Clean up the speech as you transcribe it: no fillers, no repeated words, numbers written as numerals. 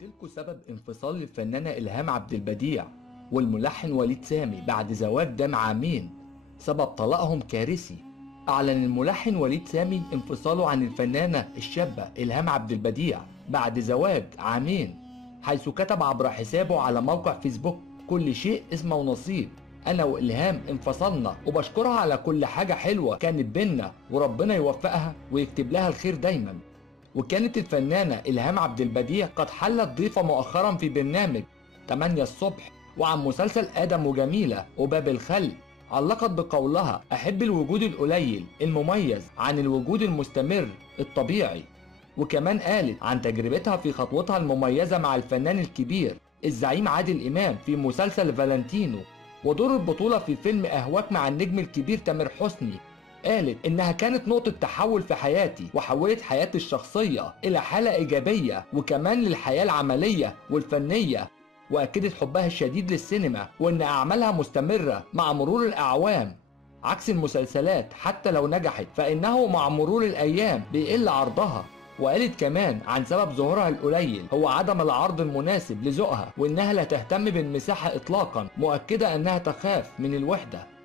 قلتلكوا سبب انفصال الفنانة إلهام عبد البديع والملحن وليد سامي بعد زواج دام عامين. سبب طلاقهم كارثي. أعلن الملحن وليد سامي انفصاله عن الفنانة الشابة إلهام عبد البديع بعد زواج عامين، حيث كتب عبر حسابه على موقع فيسبوك: كل شيء اسمه ونصيب، أنا وإلهام انفصلنا وبشكرها على كل حاجة حلوة كانت بينا وربنا يوفقها ويكتب لها الخير دايما. وكانت الفنانة إلهام عبد البديع قد حلت ضيفة مؤخرا في برنامج 8 الصبح وعن مسلسل آدم وجميلة وباب الخل. علقت بقولها: أحب الوجود القليل المميز عن الوجود المستمر الطبيعي. وكمان قالت عن تجربتها في خطوتها المميزة مع الفنان الكبير الزعيم عادل إمام في مسلسل فالنتينو ودور البطولة في فيلم أهواك مع النجم الكبير تامر حسني. قالت إنها كانت نقطة تحول في حياتي وحولت حياتي الشخصية إلى حالة إيجابية وكمان للحياة العملية والفنية. وأكدت حبها الشديد للسينما وإن أعمالها مستمرة مع مرور الأعوام، عكس المسلسلات حتى لو نجحت فإنه مع مرور الأيام بيقل عرضها. وقالت كمان عن سبب ظهورها القليل هو عدم العرض المناسب لذوقها وإنها لا تهتم بالمساحة إطلاقا، مؤكدة أنها تخاف من الوحدة.